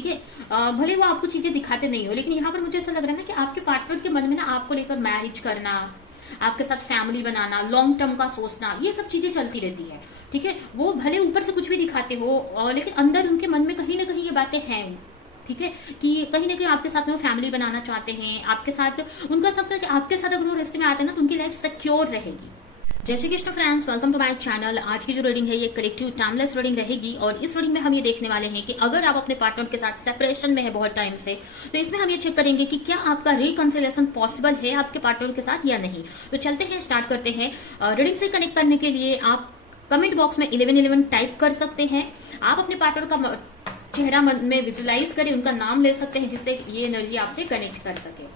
ठीक है। भले वो आपको चीजें दिखाते नहीं हो, लेकिन यहाँ पर मुझे ऐसा लग रहा है ना कि आपके पार्टनर के मन में ना आपको लेकर मैरिज करना, आपके साथ फैमिली बनाना, लॉन्ग टर्म का सोचना, ये सब चीजें चलती रहती है। ठीक है, वो भले ऊपर से कुछ भी दिखाते हो लेकिन अंदर उनके मन में कहीं ना कहीं ये बातें हैं। ठीक है, कि कहीं ना कहीं आपके साथ में वो फैमिली बनाना चाहते हैं, आपके साथ उनका सब कि आपके साथ अगर वो रिश्ते में आते हैं ना तो उनकी लाइफ सिक्योर रहेगी। जय Shri Krishna friends, welcome to my channel. आज की जो रीडिंग है ये कलेक्टिव टाइमलेस रीडिंग रहेगी और इस रीडिंग में हम ये देखने वाले हैं कि अगर आप अपने पार्टनर के साथ सेपरेशन में है बहुत टाइम से, तो इसमें हम ये चेक करेंगे कि क्या आपका रिकंसिलिएशन पॉसिबल है आपके पार्टनर के साथ या नहीं। तो चलते हैं, स्टार्ट करते हैं। रीडिंग से कनेक्ट करने के लिए आप कमेंट बॉक्स में 1111 टाइप कर सकते हैं। आप अपने पार्टनर का चेहरा मन में विजुलाइज करें, उनका नाम ले सकते हैं जिससे ये एनर्जी आपसे कनेक्ट कर सके।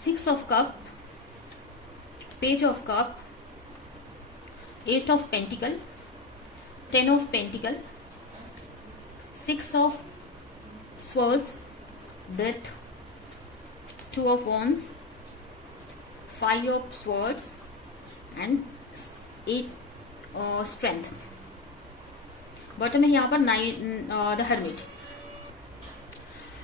Six of Cup, Page of Cup, Eight of Pentacle, Ten of Pentacle, Six of Swords, Death, Two of Wands, Five of Swords and Eight Strength. Bottom में यहाँ पर द हर्मिट।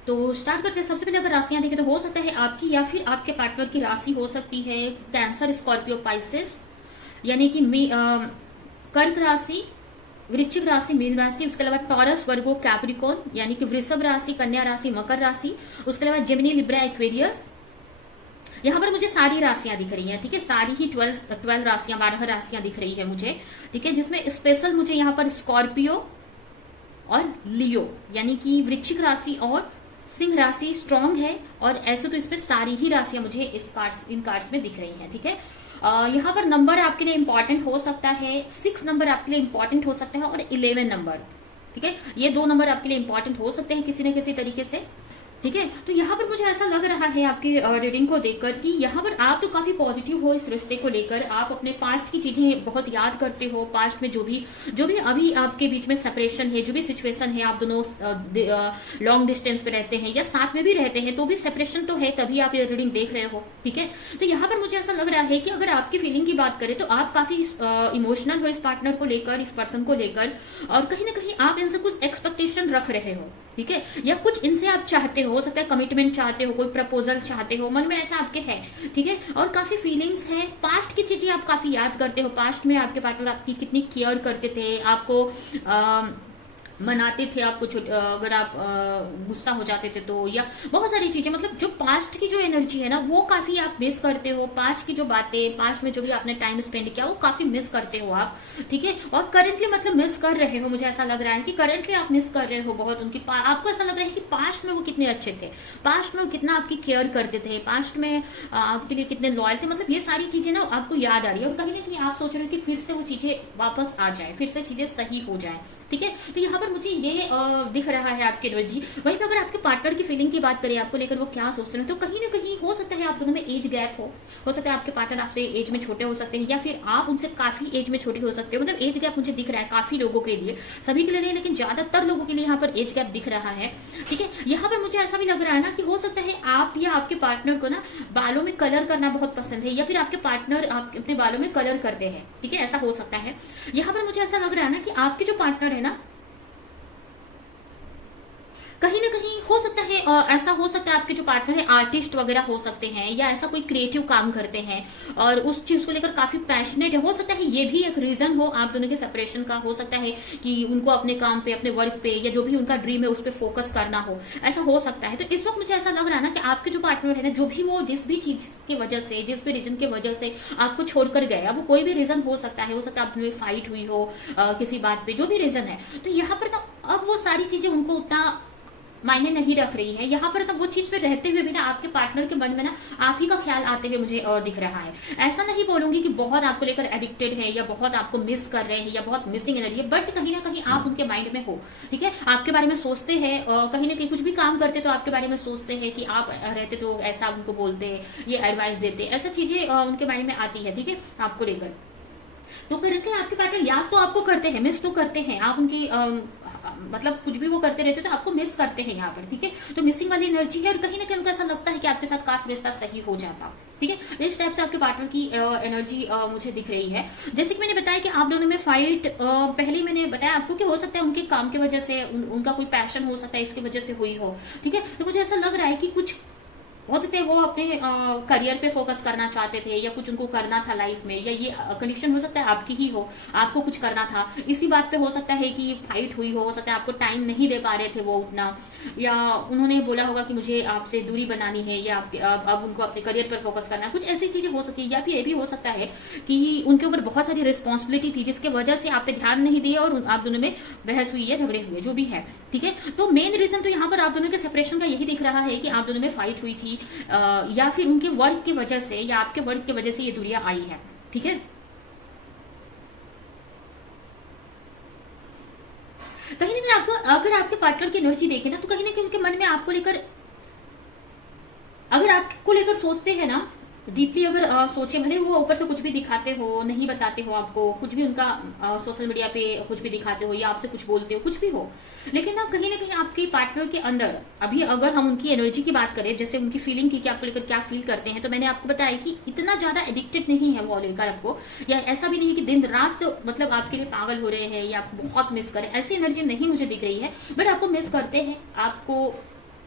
तो स्टार्ट करते हैं। सबसे पहले अगर राशियां देखें तो हो सकता है आपकी या फिर आपके पार्टनर की राशि हो सकती है कैंसर, स्कॉर्पियो, पाइसेस, यानी कि कर्क राशि, वृश्चिक राशि, मीन राशि, उसके अलावा टॉरस, वर्गो, कैप्रिकॉर्न, यानी कि वृषभ राशि, कन्या राशि, मकर राशि, उसके अलावा जेमिनी, लिब्रा, एक्वेरियस। यहाँ पर मुझे सारी राशियां दिख रही हैं। ठीक है, सारी ही 12 राशियां, 12 राशियां दिख रही है मुझे। ठीक है, जिसमें स्पेशल मुझे यहाँ पर स्कॉर्पियो और लियो, यानी कि वृश्चिक राशि और सिंह राशि स्ट्रॉन्ग है। और ऐसे तो इसमें सारी ही राशियां मुझे इन कार्ड्स में दिख रही हैं। ठीक है, यहाँ पर नंबर आपके लिए इंपॉर्टेंट हो सकता है, 6 नंबर आपके लिए इंपॉर्टेंट हो सकता है और 11 नंबर। ठीक है, ये 2 नंबर आपके लिए इंपॉर्टेंट हो सकते हैं किसी न किसी तरीके से। ठीक है, तो यहाँ पर मुझे ऐसा लग रहा है आपकी रीडिंग को देखकर कि यहाँ पर आप तो काफी पॉजिटिव हो इस रिश्ते को लेकर। आप अपने पास्ट की चीजें बहुत याद करते हो, पास्ट में जो भी अभी आपके बीच में सेपरेशन है, जो भी सिचुएशन है, आप दोनों लॉन्ग डिस्टेंस पे रहते हैं या साथ में भी रहते हैं तो भी सेपरेशन तो है, तभी आप ये रीडिंग देख रहे हो। ठीक है, तो यहाँ पर मुझे ऐसा लग रहा है कि अगर आपकी फीलिंग की बात करें तो आप काफी इमोशनल हो इस पार्टनर को लेकर, इस पर्सन को लेकर, और कहीं ना कहीं आप इनसे कुछ एक्सपेक्टेशन रख रहे हो। ठीक है, या कुछ इनसे आप चाहते हो सकता है कमिटमेंट चाहते हो, कोई प्रपोजल चाहते हो, मन में ऐसा आपके है। ठीक है, और काफी फीलिंग्स है, पास्ट की चीजें आप काफी याद करते हो। पास्ट में आपके पार्टनर आपकी कितनी केयर करते थे, आपको मनाते थे, आपको अगर आप गुस्सा हो जाते थे तो, या बहुत सारी चीजें, मतलब जो पास्ट की जो एनर्जी है ना वो काफी आप मिस करते हो। पास्ट की जो बातें, पास्ट में जो भी आपने टाइम स्पेंड किया वो काफी मिस करते हो आप। ठीक है, और करंटली मतलब मिस कर रहे हो। मुझे ऐसा लग रहा है कि करंटली आप मिस कर रहे हो बहुत उनकी। आपको ऐसा लग रहा है कि पास्ट में वो कितने अच्छे थे, पास्ट में वो कितना आपकी केयर करते थे, पास्ट में आपके लिए कितने लॉयल थे, मतलब ये सारी चीजें ना आपको याद आ रही है और कहीं ना कहीं आप सोच रहे हो कि फिर से वो चीजें वापस आ जाए, फिर से चीजें सही हो जाए। ठीक है, तो यहाँ पर मुझे ये दिख रहा है आपकी एनर्जी। वहीं पर अगर आपके पार्टनर की फीलिंग की बात करें, आपको लेकर वो क्या सोच रहे हैं, तो कहीं ना कहीं हो सकता है आप दोनों में एज गैप हो सकता है आपके पार्टनर आपसे एज में छोटे हो सकते हैं या फिर आप उनसे काफी एज में छोटी हो सकते हो। मतलब एज गैप मुझे दिख रहा है काफी लोगों के लिए, सभी के लिए नहीं लेकिन ज्यादातर लोगों के लिए यहाँ पर एज गैप दिख रहा है। ठीक है, यहाँ पर मुझे ऐसा भी लग रहा है ना कि हो सकता है आप या आपके पार्टनर को ना बालों में कलर करना बहुत पसंद है, या फिर आपके पार्टनर अपने बालों में कलर करते हैं। ठीक है, ऐसा हो सकता है। यहाँ पर मुझे ऐसा लग रहा है ना कि आपके जो पार्टनर है ना कहीं ना कहीं हो सकता है ऐसा हो सकता है आपके जो पार्टनर है आर्टिस्ट वगैरह हो सकते हैं, या ऐसा कोई क्रिएटिव काम करते हैं और उस चीज को लेकर काफी पैशनेट है। हो सकता है ये भी एक रीजन हो आप दोनों के सेपरेशन का। हो सकता है कि उनको अपने काम पे, अपने वर्क पे, या जो भी उनका ड्रीम है उस पर फोकस करना हो, ऐसा हो सकता है। तो इस वक्त मुझे ऐसा लग रहा है ना कि आपके जो पार्टनर है ना, जो भी वो जिस भी चीज की वजह से, जिस भी रीजन की वजह से आपको छोड़कर गया, वो कोई भी रीजन हो सकता है आप में फाइट हुई हो किसी बात पे, जो भी रीजन है, तो यहाँ पर ना अब वो सारी चीजें उनको उतना मायने नहीं रख रही है। यहाँ पर तब वो चीज पे रहते हुए भी ना आपके पार्टनर के मन में ना आप ही का ख्याल आते हुए मुझे दिख रहा है। ऐसा नहीं बोलूंगी कि बहुत आपको लेकर एडिक्टेड है या बहुत आपको मिस कर रहे हैं या बहुत मिसिंग एनर्जी है, बट कहीं ना कहीं आप उनके माइंड में हो। ठीक है, आपके बारे में सोचते हैं, कहीं ना कहीं कुछ भी काम करते तो आपके बारे में सोचते हैं कि आप रहते तो ऐसा उनको बोलते, ये एडवाइस देते, ऐसा चीजें उनके माइंड में आती है। ठीक है, आपको लेकर तो करंटली आपके पार्टनर याद तो आपको करते हैं, मिस तो करते हैं, आप उनकी मतलब कुछ भी वो करते रहते हो तो आपको मिस करते हैं यहाँ पर, ठीक है। तो मिसिंग वाली एनर्जी है और कहीं ना कहीं उनको ऐसा लगता है कि आपके साथ काश रिश्ता सही हो जाता, ठीक है। इस टाइप से आपके पार्टनर की एनर्जी मुझे दिख रही है। जैसे कि मैंने बताया कि आप दोनों में फाइट पहले मैंने बताया आपको कि हो सकता है उनके काम की वजह से, उनका कोई पैशन हो सकता है इसकी वजह से हुई हो, ठीक है। तो मुझे ऐसा लग रहा है कि कुछ हो सकता है वो अपने करियर पे फोकस करना चाहते थे या कुछ उनको करना था लाइफ में, या ये कंडीशन हो सकता है आपकी ही हो, आपको कुछ करना था, इसी बात पे हो सकता है कि फाइट हुई हो सकता है आपको टाइम नहीं दे पा रहे थे वो उतना, या उन्होंने बोला होगा कि मुझे आपसे दूरी बनानी है, या अब उनको अपने करियर पर फोकस करना है, कुछ ऐसी चीजें हो सकती है। या फिर ये भी हो सकता है कि उनके ऊपर बहुत सारी रिस्पॉन्सिबिलिटी थी जिसकी वजह से आप पे ध्यान नहीं दिया और आप दोनों में बहस हुई या झगड़े हुए, जो भी है, ठीक है। तो मेन रीजन तो यहाँ पर आप दोनों के सेपरेशन का यही दिख रहा है कि आप दोनों में फाइट हुई थी, या फिर उनके वर्क की वजह से या आपके वर्क की वजह से ये दूरियां आई है, ठीक है। कहीं ना कहीं आपको, अगर आपके पार्टनर की एनर्जी देखे ना, तो कहीं ना कहीं उनके मन में आपको लेकर, अगर आपको लेकर सोचते हैं ना डीपली, अगर सोचे, भले वो ऊपर से कुछ भी दिखाते हो, नहीं बताते हो आपको कुछ भी, उनका सोशल मीडिया पे कुछ भी दिखाते हो या आपसे कुछ बोलते हो, कुछ भी हो, लेकिन ना कहीं आपके पार्टनर के अंदर, अभी अगर हम उनकी एनर्जी की बात करें, जैसे उनकी फीलिंग की कि आपको लेकर क्या फील करते हैं, तो मैंने आपको बताया कि इतना ज्यादा एडिक्टेड नहीं है वो लेकर आपको, या ऐसा भी नहीं है कि दिन रात मतलब आपके लिए पागल हो रहे हैं या आपको बहुत मिस करें, ऐसी एनर्जी नहीं मुझे दिख रही है। बट आपको मिस करते हैं, आपको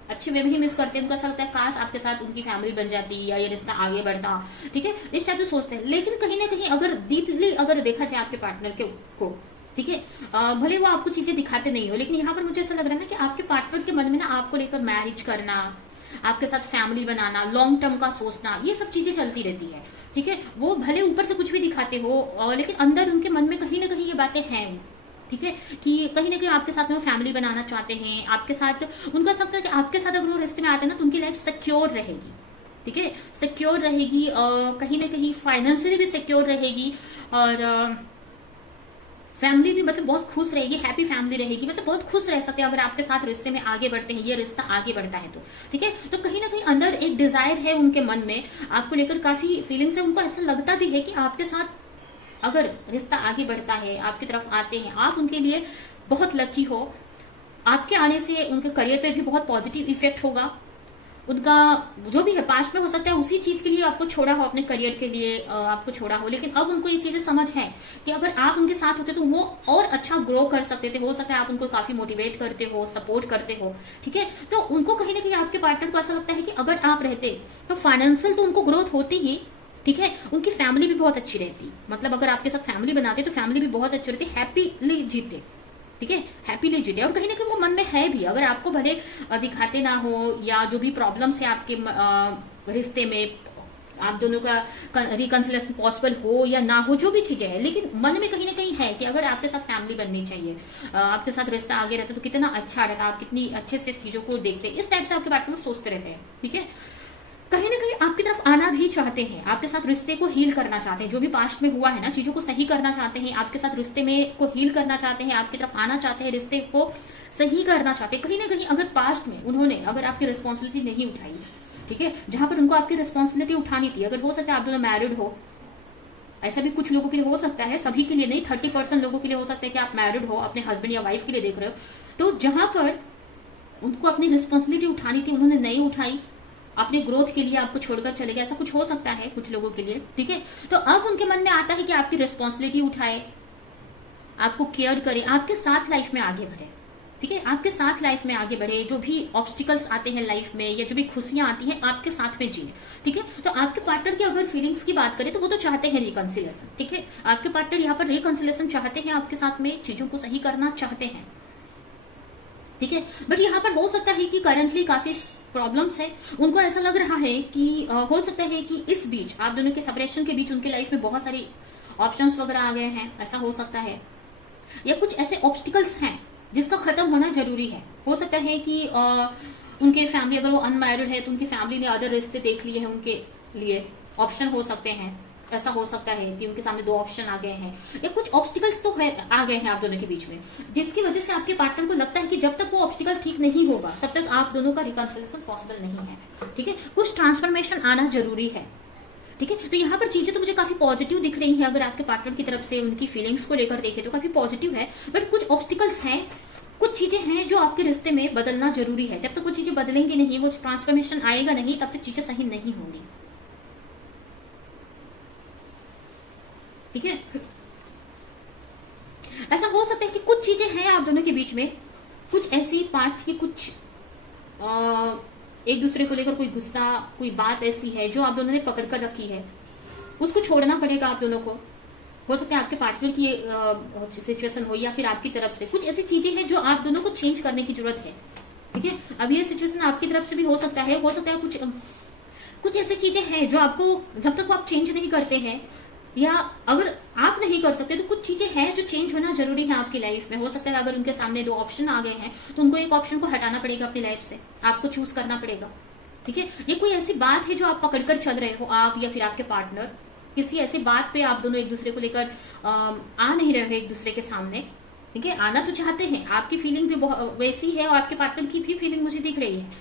अच्छे वे में ही मिस करते हैं, उनको ऐसा लगता है काश आपके साथ उनकी फैमिली बन जाती या ये रिश्ता आगे बढ़ता, ठीक है, इस टाइप से सोचते हैं। लेकिन कहीं ना कहीं अगर डीपली अगर देखा जाए आपके पार्टनर को, ठीक है, भले वो आपको चीजें दिखाते नहीं हो, लेकिन यहाँ पर मुझे ऐसा लग रहा है ना कि आपके पार्टनर के मन में ना आपको लेकर मैरिज करना, आपके साथ फैमिली बनाना, लॉन्ग टर्म का सोचना, ये सब चीजें चलती रहती है, ठीक है। वो भले ऊपर से कुछ भी दिखाते हो लेकिन अंदर उनके मन में कहीं ना कहीं ये बातें हैं, ठीक है, कि कहीं ना कहीं आपके साथ में वो फैमिली बनाना चाहते हैं, आपके साथ उनका सब कि आपके साथ अगर वो रिश्ते में आते हैं ना तो उनकी लाइफ सिक्योर रहेगी, ठीक है, सिक्योर रहेगी, कहीं ना कहीं फाइनेंशियली भी सिक्योर रहेगी, और फैमिली भी मतलब बहुत खुश रहेगी, हैप्पी फैमिली रहेगी, मतलब बहुत खुश रह सकते हैं अगर आपके साथ रिश्ते में आगे बढ़ते हैं, ये रिश्ता आगे बढ़ता है तो, ठीक है। तो कहीं ना कहीं अंदर एक डिजायर है उनके मन में, आपको लेकर काफी फीलिंग्स है, उनको ऐसा लगता भी है कि आपके साथ अगर रिश्ता आगे बढ़ता है, आपकी तरफ आते हैं, आप उनके लिए बहुत लकी हो, आपके आने से उनके करियर पे भी बहुत पॉजिटिव इफेक्ट होगा, उनका जो भी है पास्ट में हो सकता है उसी चीज के लिए आपको छोड़ा हो, अपने करियर के लिए आपको छोड़ा हो, लेकिन अब उनको ये चीजें समझ है कि अगर आप उनके साथ होते तो वो और अच्छा ग्रो कर सकते थे, हो सकता है आप उनको काफी मोटिवेट करते हो, सपोर्ट करते हो, ठीक है। तो उनको कहीं ना कहीं आपके पार्टनर को ऐसा लगता है कि अगर आप रहते तो फाइनेंशियल तो उनको ग्रोथ होती ही, ठीक है, उनकी फैमिली भी बहुत अच्छी रहती, मतलब अगर आपके साथ फैमिली बनाते तो फैमिली भी बहुत अच्छी रहती, हैप्पीली जीते, ठीक है, हैप्पीली जीते। और कहीं ना कहीं वो मन में है भी, अगर आपको भले दिखाते ना हो या जो भी प्रॉब्लम्स है आपके रिश्ते में, आप दोनों का रिकंसिलिएशन पॉसिबल हो या ना हो, जो भी चीजें है, लेकिन मन में कहीं ना कहीं है कि अगर आपके साथ फैमिली बननी चाहिए, आपके साथ रिश्ता आगे रहता तो कितना अच्छा रहता, आप कितनी अच्छे से इस चीजों को देखते, इस टाइप से आपके पार्टनर सोचते रहते हैं, ठीक है। कहीं ना कहीं आपकी तरफ आना भी चाहते हैं, आपके साथ रिश्ते को हील करना चाहते हैं, जो भी पास्ट में हुआ है ना चीजों को सही करना चाहते हैं, आपके साथ रिश्ते में को हील करना चाहते हैं, आपकी तरफ आना चाहते हैं, रिश्ते को सही करना चाहते हैं। कहीं ना कहीं अगर पास्ट में उन्होंने अगर आपकी रिस्पॉन्सिबिलिटी नहीं उठाई, ठीक है, जहां पर उनको आपकी रिस्पॉन्सिबिलिटी उठानी थी, अगर हो सकता है आप दोनों मैरिड हो, ऐसा भी कुछ लोगों के लिए हो सकता है, सभी के लिए नहीं, 30% लोगों के लिए हो सकता है कि आप मैरिड हो, अपने हस्बैंड या वाइफ के लिए देख रहे हो, तो जहां पर उनको अपनी रिस्पॉन्सिबिलिटी उठानी थी उन्होंने नहीं उठाई, अपने ग्रोथ के लिए आपको छोड़कर चले गए, ऐसा कुछ हो सकता है कुछ लोगों के लिए, ठीक है। तो अब उनके मन में आता है कि आपकी रिस्पॉन्सिबिलिटी उठाए, आपको केयर करे, आपके साथ लाइफ में आगे बढ़े, ठीक है, आपके साथ लाइफ में आगे बढ़े, जो भी ऑब्स्टिकल्स आते हैं लाइफ में या जो भी खुशियां आती हैं आपके साथ में जिए, ठीक है। तो आपके पार्टनर की अगर फीलिंग्स की बात करें तो वो तो चाहते हैं रिकंसिलिएशन, ठीक है, आपके पार्टनर यहाँ पर रिकंसिलिएशन चाहते हैं, आपके साथ में चीजों को सही करना चाहते हैं, ठीक है। बट यहाँ पर हो सकता है कि करंटली काफी प्रॉब्लम्स है, उनको ऐसा लग रहा है कि हो सकता है कि इस बीच आप दोनों के सेपरेशन के बीच उनके लाइफ में बहुत सारी ऑप्शंस वगैरह आ गए हैं, ऐसा हो सकता है, या कुछ ऐसे ऑब्स्टिकल्स हैं जिसका खत्म होना जरूरी है। हो सकता है कि उनके फैमिली, अगर वो अनमैरिड है तो उनकी फैमिली ने अदर रिश्ते देख लिए हैं, उनके लिए ऑप्शन हो सकते हैं, ऐसा हो सकता है कि उनके सामने 2 ऑप्शन आ गए हैं, या कुछ ऑब्स्टिकल्स तो आ गए हैं आप दोनों के बीच में, जिसकी वजह से आपके पार्टनर को लगता है कि जब तक वो ऑब्स्टिकल ठीक नहीं होगा तब तक आप दोनों का रिकंसिलिएशन पॉसिबल नहीं है, ठीक है। कुछ ट्रांसफॉर्मेशन आना जरूरी है, ठीक है। तो यहाँ पर चीजें तो मुझे काफी पॉजिटिव दिख रही हैं, अगर आपके पार्टनर की तरफ से उनकी फीलिंग्स को लेकर देखें तो काफी पॉजिटिव है। बट कुछ ऑब्स्टिकल्स हैं, कुछ चीजें हैं जो आपके रिश्ते में बदलना जरूरी है। जब तक वो चीजें बदलेंगी नहीं, वो ट्रांसफॉर्मेशन आएगा नहीं, तब तक चीजें सही नहीं होंगी। ठीक है। ऐसा हो सकता है कि कुछ चीजें हैं आप दोनों के बीच में, कुछ ऐसी पास्ट की कुछ एक दूसरे को लेकर कोई गुस्सा, कोई बात ऐसी है जो आप दोनों ने पकड़ कर रखी है, उसको छोड़ना पड़ेगा आप दोनों को। हो सकता है आपके पार्टनर की सिचुएशन हो या फिर आपकी तरफ से कुछ ऐसी चीजें हैं जो आप दोनों को चेंज करने की जरूरत है। ठीक है। अब ये सिचुएशन आपकी तरफ से भी हो सकता है कुछ ऐसी चीजें हैं जो आपको जब तक वो आप चेंज नहीं करते हैं, या अगर आप नहीं कर सकते तो कुछ चीजें हैं जो चेंज होना जरूरी है आपकी लाइफ में। हो सकता है अगर उनके सामने 2 ऑप्शन आ गए हैं तो उनको एक ऑप्शन को हटाना पड़ेगा अपनी लाइफ से, आपको चूज करना पड़ेगा। ठीक है। ये कोई ऐसी बात है जो आप पकड़कर चल रहे हो, आप या फिर आपके पार्टनर किसी ऐसी बात पे आप दोनों एक दूसरे को लेकर आ नहीं रहे हो एक दूसरे के सामने। ठीक है। आना तो चाहते हैं, आपकी फीलिंग भी वैसी है और आपके पार्टनर की भी फीलिंग मुझे दिख रही है,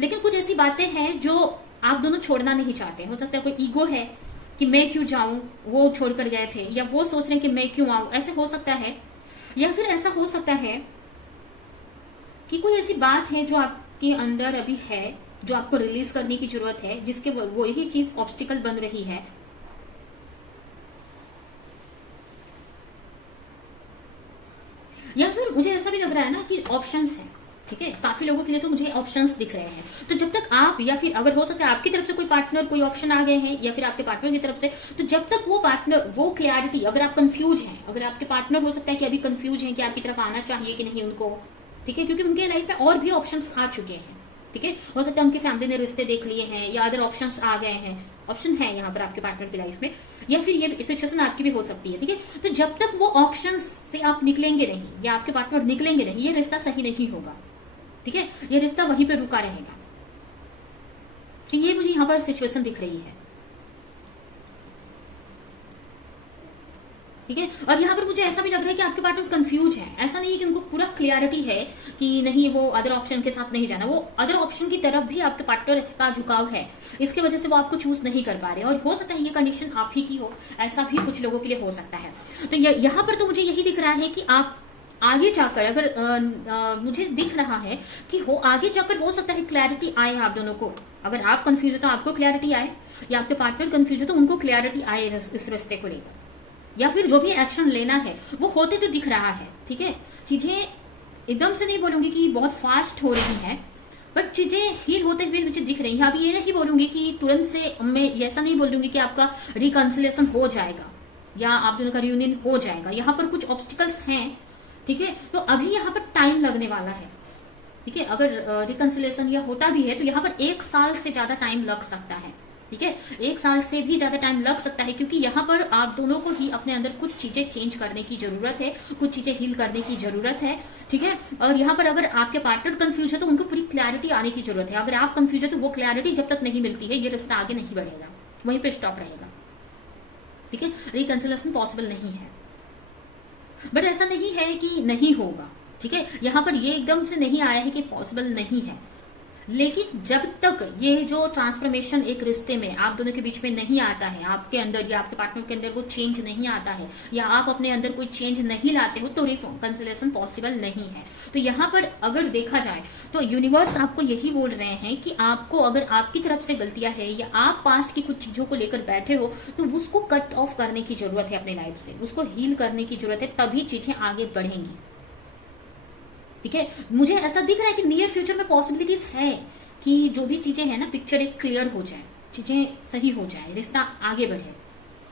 लेकिन कुछ ऐसी बातें हैं जो आप दोनों छोड़ना नहीं चाहते। हो सकता है कोई ईगो है कि मैं क्यों जाऊं, वो छोड़कर गए थे, या वो सोच रहे हैं कि मैं क्यों आऊं, ऐसे हो सकता है। या फिर ऐसा हो सकता है कि कोई ऐसी बात है जो आपके अंदर अभी है, जो आपको रिलीज करने की जरूरत है, जिसके वो ही चीज ऑब्स्टिकल बन रही है। या फिर मुझे ऐसा भी लग रहा है ना कि ऑप्शंस हैं। ठीक है। काफी लोगों के लिए तो मुझे ऑप्शंस दिख रहे हैं। तो जब तक आप, या फिर अगर हो सकता है आपकी तरफ से कोई पार्टनर कोई ऑप्शन आ गए हैं, या फिर आपके पार्टनर की तरफ से, तो जब तक वो पार्टनर वो क्लैरिटी, अगर आप कंफ्यूज हैं, अगर आपके पार्टनर हो सकता है कि अभी कंफ्यूज हैं कि आपकी तरफ आना चाहिए कि नहीं उनको। ठीक है। क्योंकि उनके लाइफ में और भी ऑप्शन आ चुके हैं। ठीक है। हो सकता है उनकी फैमिली ने रिश्ते देख लिए हैं, या अदर ऑप्शन आ गए हैं, ऑप्शन है यहाँ पर आपके पार्टनर की लाइफ में, या फिर ये सिचुएशन आपकी भी हो सकती है। ठीक है। तो जब तक वो ऑप्शन से आप निकलेंगे नहीं, या आपके पार्टनर निकलेंगे नहीं, ये रिश्ता सही नहीं होगा। ठीक है। ये रिश्ता वहीं पे रुका रहेगा। तो ये मुझे यहां पर सिचुएशन दिख रही है। ठीक है। और यहाँ पर मुझे ऐसा भी लग रहा है कि आपके पार्टनर कंफ्यूज है। ऐसा नहीं है कि उनको पूरा क्लियरिटी है कि नहीं वो अदर ऑप्शन के साथ नहीं जाना, वो अदर ऑप्शन की तरफ भी आपके पार्टनर का झुकाव है, इसके वजह से वो आपको चूज नहीं कर पा रहे। और हो सकता है ये कंडीशन आप ही की हो, ऐसा भी कुछ लोगों के लिए हो सकता है। तो यहाँ पर तो मुझे यही दिख रहा है कि आप आगे जाकर, अगर मुझे दिख रहा है कि आगे जाकर हो सकता है क्लैरिटी आए आप दोनों को। अगर आप कंफ्यूज हो तो आपको क्लैरिटी आए, या आपके पार्टनर कंफ्यूज हो तो उनको क्लैरिटी आए इस रिश्ते को लेकर, या फिर जो भी एक्शन लेना है वो होते तो दिख रहा है। ठीक है। चीजें एकदम से नहीं बोलूंगी कि बहुत फास्ट हो रही है, बट चीजें हील होते हुए मुझे दिख रही है। अभी ये नहीं बोलूंगी कि तुरंत से, मैं ऐसा नहीं बोल दूंगी कि आपका रिकंसिलेशन हो जाएगा या आप दोनों का रियूनियन हो जाएगा। यहाँ पर कुछ ऑब्स्टिकल्स हैं। ठीक है। तो अभी यहाँ पर टाइम लगने वाला है। ठीक है। अगर रिकंसिलेशन या होता भी है तो यहाँ पर 1 साल से ज्यादा टाइम लग सकता है। ठीक है। 1 साल से भी ज्यादा टाइम लग सकता है, क्योंकि यहाँ पर आप दोनों को ही अपने अंदर कुछ चीजें चेंज करने की जरूरत है, कुछ चीजें हील करने की जरूरत है। ठीक है। और यहाँ पर अगर आपके पार्टनर कंफ्यूज है तो उनको पूरी क्लैरिटी आने की जरूरत है। अगर आप कंफ्यूज है तो वो क्लैरिटी जब तक नहीं मिलती है, ये रिश्ता आगे नहीं बढ़ेगा, वहीं पे स्टॉप रहेगा। ठीक है। रिकंसिलेशन पॉसिबल नहीं है, बट ऐसा नहीं है कि नहीं होगा। ठीक है। यहाँ पर ये एकदम से नहीं आया है कि पॉसिबल नहीं है, लेकिन जब तक ये जो ट्रांसफॉर्मेशन एक रिश्ते में आप दोनों के बीच में नहीं आता है, आपके अंदर या आपके पार्टनर के अंदर वो चेंज नहीं आता है, या आप अपने अंदर कोई चेंज नहीं लाते हो, तो रिकंसिलेशन पॉसिबल नहीं है। तो यहाँ पर अगर देखा जाए तो यूनिवर्स आपको यही बोल रहे हैं कि आपको, अगर आपकी तरफ से गलतियां है या आप पास्ट की कुछ चीजों को लेकर बैठे हो, तो उसको कट ऑफ करने की जरूरत है अपने लाइफ से, उसको हील करने की जरूरत है, तभी चीजें आगे बढ़ेंगी। ठीक है। मुझे ऐसा दिख रहा है कि नियर फ्यूचर में पॉसिबिलिटीज है कि जो भी चीजें हैं ना, पिक्चर एक क्लियर हो जाए, चीजें सही हो जाए, रिश्ता आगे बढ़े।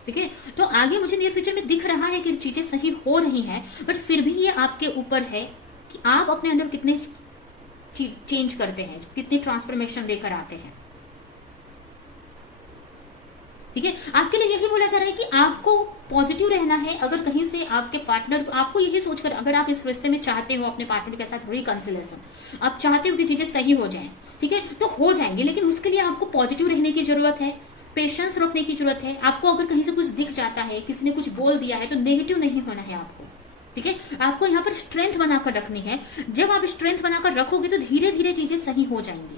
ठीक है। तो आगे मुझे नियर फ्यूचर में दिख रहा है कि चीजें सही हो रही हैं, बट फिर भी ये आपके ऊपर है कि आप अपने अंदर कितने चेंज करते हैं, कितनी ट्रांसफॉर्मेशन लेकर आते हैं। ठीक है। आपके लिए यही बोला जा रहा है कि आपको पॉजिटिव रहना है। अगर कहीं से आपके पार्टनर, आपको यही सोचकर, अगर आप इस रिश्ते में चाहते हो अपने पार्टनर के साथ रिकंसिलेशन, आप चाहते हो कि चीजें सही हो जाएं, ठीक है, तो हो जाएंगे, लेकिन उसके लिए आपको पॉजिटिव रहने की जरूरत है, पेशेंस रखने की जरूरत है। आपको अगर कहीं से कुछ दिख जाता है, किसी ने कुछ बोल दिया है, तो नेगेटिव नहीं होना है आपको। ठीक है। आपको यहाँ पर स्ट्रेंथ बनाकर रखनी है। जब आप स्ट्रेंथ बनाकर रखोगे तो धीरे धीरे चीजें सही हो जाएंगी।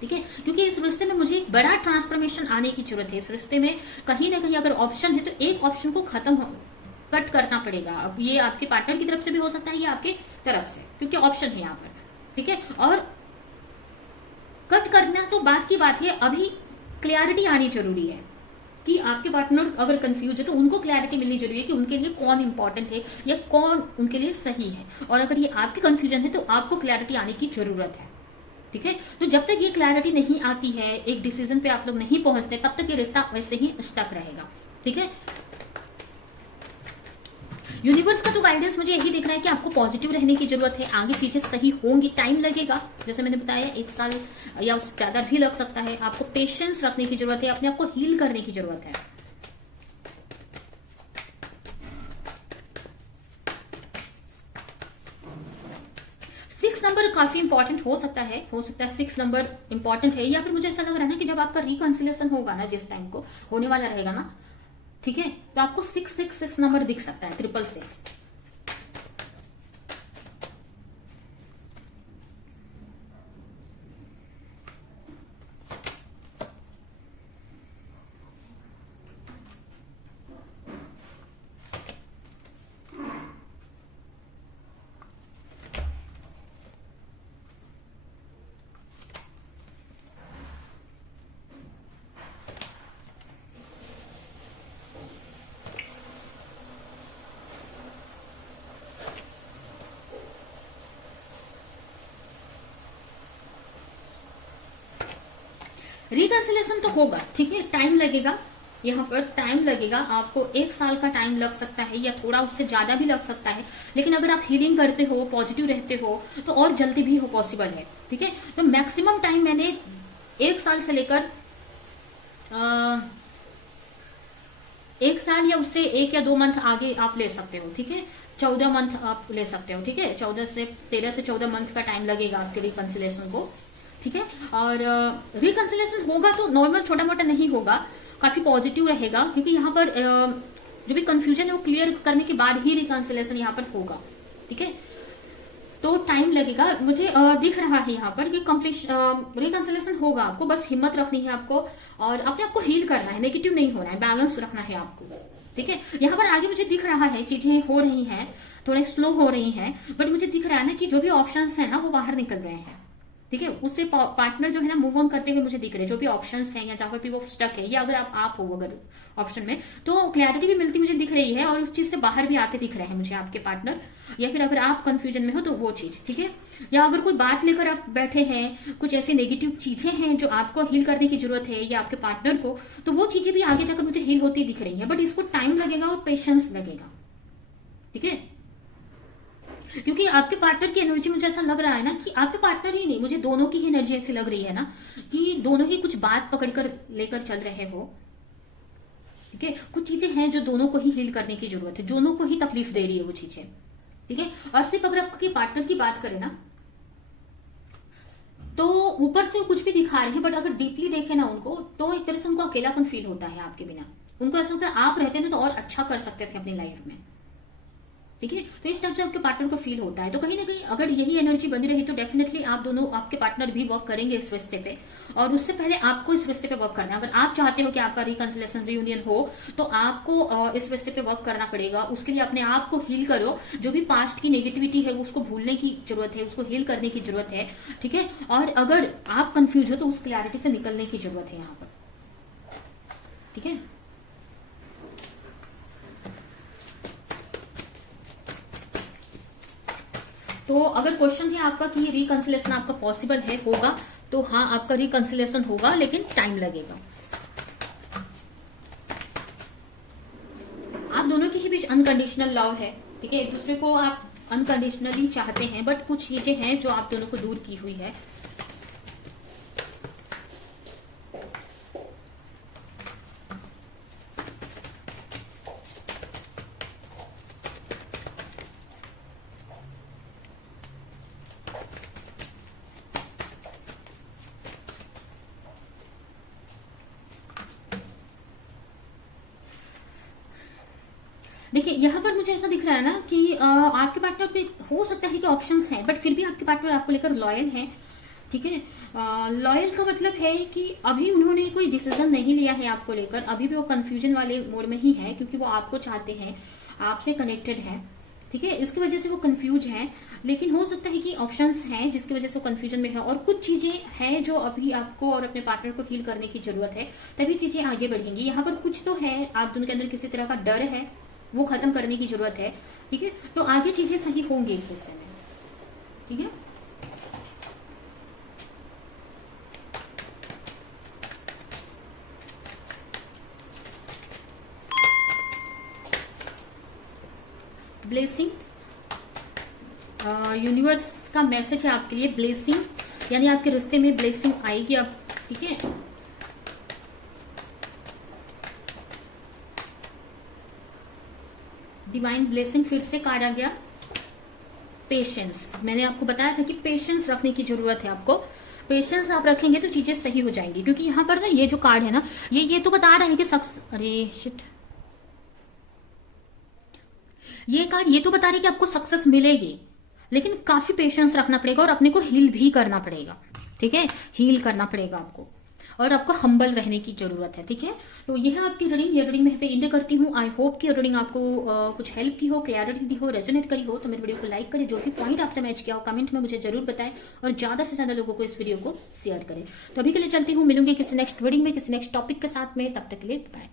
ठीक है, क्योंकि इस रिश्ते में मुझे एक बड़ा ट्रांसफॉर्मेशन आने की जरूरत है। इस रिश्ते में कहीं ना कहीं अगर ऑप्शन है तो एक ऑप्शन को कट करना पड़ेगा। अब ये आपके पार्टनर की तरफ से भी हो सकता है या आपके तरफ से, क्योंकि ऑप्शन है यहाँ पर। ठीक है, और कट करना तो बात की बात है, अभी क्लैरिटी आनी जरूरी है कि आपके पार्टनर अगर कंफ्यूज है तो उनको क्लैरिटी मिलनी जरूरी है कि उनके लिए कौन इंपॉर्टेंट है या कौन उनके लिए सही है। और अगर ये आपकी कंफ्यूजन है तो आपको क्लैरिटी आने की जरूरत है। ठीक है, तो जब तक ये क्लैरिटी नहीं आती है, एक डिसीजन पे आप लोग नहीं पहुंचते, तब तक ये रिश्ता वैसे ही स्टक रहेगा। ठीक है, यूनिवर्स का तो गाइडेंस मुझे यही दिख रहा है कि आपको पॉजिटिव रहने की जरूरत है। आगे चीजें सही होंगी, टाइम लगेगा, जैसे मैंने बताया 1 साल या उससे ज्यादा भी लग सकता है। आपको पेशेंस रखने की जरूरत है, अपने आप को हील करने की जरूरत है। सिक्स नंबर काफी इंपॉर्टेंट हो सकता है 6 नंबर इंपॉर्टेंट है। या फिर मुझे ऐसा लग रहा है ना कि जब आपका रिकंसिलेशन होगा ना, जिस टाइम को होने वाला रहेगा ना, ठीक है, तो आपको 666 नंबर दिख सकता है, 666। रिकंसिलेशन तो होगा, ठीक है, टाइम लगेगा, यहाँ पर टाइम लगेगा। आपको 1 साल का टाइम लग सकता है या थोड़ा उससे ज्यादा भी लग सकता है। लेकिन अगर आप हीलिंग करते हो, पॉजिटिव रहते हो, तो और जल्दी भी हो पॉसिबल है। ठीक है, तो मैक्सिमम टाइम मैंने 1 साल से लेकर 1 साल या उससे 1 या 2 मंथ आगे आप ले सकते हो। ठीक है, 14 मंथ आप ले सकते हो। ठीक है, 13 से 14 मंथ का टाइम लगेगा आपके रिकंसिलेशन को। ठीक है, और रिकंसिलेशन होगा तो नॉर्मल छोटा मोटा नहीं होगा, काफी पॉजिटिव रहेगा, क्योंकि यहाँ पर जो भी कंफ्यूजन है वो क्लियर करने के बाद ही रिकंसिलेशन यहाँ पर होगा। ठीक है, तो टाइम लगेगा। मुझे दिख रहा है यहाँ पर कि रिकंसिलेशन होगा। आपको बस हिम्मत रखनी है आपको, और अपने आप को हील करना है, नेगेटिव नहीं होना है, बैलेंस रखना है आपको। ठीक है, यहाँ पर आगे मुझे दिख रहा है चीजें हो रही हैं, थोड़े स्लो हो रही हैं, बट मुझे दिख रहा है ना कि जो भी ऑप्शंस है ना वो बाहर निकल रहे हैं। ठीक है, उससे पार्टनर जो है ना मूव ऑन करते हुए मुझे दिख रहे हैं। जो भी ऑप्शंस हैं या जहां पर भी वो स्टक है, या अगर आप हो अगर ऑप्शन में, तो क्लैरिटी भी मिलती मुझे दिख रही है, और उस चीज से बाहर भी आते दिख रहे हैं मुझे आपके पार्टनर। या फिर अगर आप कंफ्यूजन में हो तो वो चीज, ठीक है, या अगर कोई बात लेकर आप बैठे हैं, कुछ ऐसी नेगेटिव चीजें हैं जो आपको हील करने की जरूरत है या आपके पार्टनर को, तो वो चीजें भी आगे जाकर मुझे हील होती दिख रही है। बट इसको टाइम लगेगा और पेशेंस लगेगा। ठीक है, क्योंकि आपके पार्टनर की एनर्जी मुझे ऐसा लग रहा है ना कि आपके पार्टनर ही नहीं, मुझे दोनों की ही एनर्जी ऐसी लग रही है ना कि दोनों ही कुछ बात पकड़कर लेकर चल रहे हो। ठीक है, कुछ चीजें हैं जो दोनों को ही हील करने की जरूरत है, दोनों को ही तकलीफ दे रही है वो चीजें। ठीक है, और सिर्फ अगर आपके पार्टनर की बात करें ना, तो ऊपर से कुछ भी दिखा रहे हैं, बट अगर डीपली देखे ना उनको, तो एक तरह से उनको अकेलापन फील होता है आपके बिना। उनको ऐसा होता है आप रहते ना तो और अच्छा कर सकते थे अपनी लाइफ में। ठीक है, तो इस टाइप से आपके पार्टनर को फील होता है। तो कहीं ना कहीं अगर यही एनर्जी बनी रही तो डेफिनेटली आप दोनों, आपके पार्टनर भी वर्क करेंगे इस रिश्ते पे, और उससे पहले आपको इस रिश्ते पे वर्क करना है। अगर आप चाहते हो कि आपका रिकंसिलेशन रियूनियन हो, तो आपको इस रिश्ते पे वर्क करना पड़ेगा। उसके लिए अपने आप को हील करो, जो भी पास्ट की नेगेटिविटी है उसको भूलने की जरूरत है, उसको हील करने की जरूरत है। ठीक है, और अगर आप कंफ्यूज हो तो उस क्लैरिटी से निकलने की जरूरत है यहाँ पर। ठीक है, तो अगर क्वेश्चन है आपका कि रिकंसिलेशन आपका पॉसिबल है, होगा, तो हाँ आपका रिकंसिलेशन होगा, लेकिन टाइम लगेगा। आप दोनों के ही बीच अनकंडीशनल लव है। ठीक है, एक दूसरे को आप अनकंडीशनली चाहते हैं, बट कुछ चीजें हैं जो आप दोनों को दूर की हुई है। देखिए, यहाँ पर मुझे ऐसा दिख रहा है ना कि आपके पार्टनर पे हो सकता है कि ऑप्शंस हैं, बट फिर भी आपके पार्टनर आपको लेकर लॉयल है। ठीक है, लॉयल का मतलब है कि अभी उन्होंने कोई डिसीजन नहीं लिया है आपको लेकर, अभी भी वो कंफ्यूजन वाले मोड में ही है, क्योंकि वो आपको चाहते हैं, आपसे कनेक्टेड है, ठीक है, इसकी वजह से वो कंफ्यूज है। लेकिन हो सकता है कि ऑप्शंस हैं जिसकी वजह से वो कंफ्यूजन में है, और कुछ चीजें हैं जो अभी आपको और अपने पार्टनर को हील करने की जरूरत है, तभी चीजें आगे बढ़ेंगी। यहाँ पर कुछ तो है, आप दोनों के अंदर किसी तरह का डर है, वो खत्म करने की जरूरत है, ठीक है, तो आगे चीजें सही होंगी इस रिश्ते में, ठीक है। ब्लेसिंग, यूनिवर्स का मैसेज है आपके लिए ब्लेसिंग, यानी आपके रिश्ते में ब्लेसिंग आएगी अब, ठीक है। डिवाइन ब्लेसिंग, फिर से कार्ड आ गया पेशेंस। मैंने आपको बताया था कि पेशेंस रखने की जरूरत है आपको, पेशेंस आप रखेंगे तो चीजें सही हो जाएंगी, क्योंकि यहाँ पर ना ये जो कार्ड है ना, ये तो बता रहा है कि अरे शिट, ये कार्ड ये तो बता रही है कि आपको सक्सेस मिलेगी, लेकिन काफी पेशेंस रखना पड़ेगा और अपने को हील भी करना पड़ेगा, ठीक है, हील करना पड़ेगा आपको, और आपको हम्बल रहने की जरूरत है, ठीक है। तो यह है आपकी रीडिंग, ये रीडिंग मैं पे एंड करती हूँ। आई होप कि रीडिंग आपको कुछ हेल्प की हो, क्लैरिटी दी हो, रेजोनेट करी हो, तो मेरे वीडियो को लाइक करें, जो भी पॉइंट आपसे मैच किया हो कमेंट में मुझे जरूर बताएं, और ज्यादा से ज्यादा लोगों को इस वीडियो को शेयर करें। तो अभी के लिए चलती हूँ, मिलूंगी किसी नेक्स्ट रीडिंग में किसी नेक्स्ट टॉपिक के साथ में, तब तक के लिए बाय।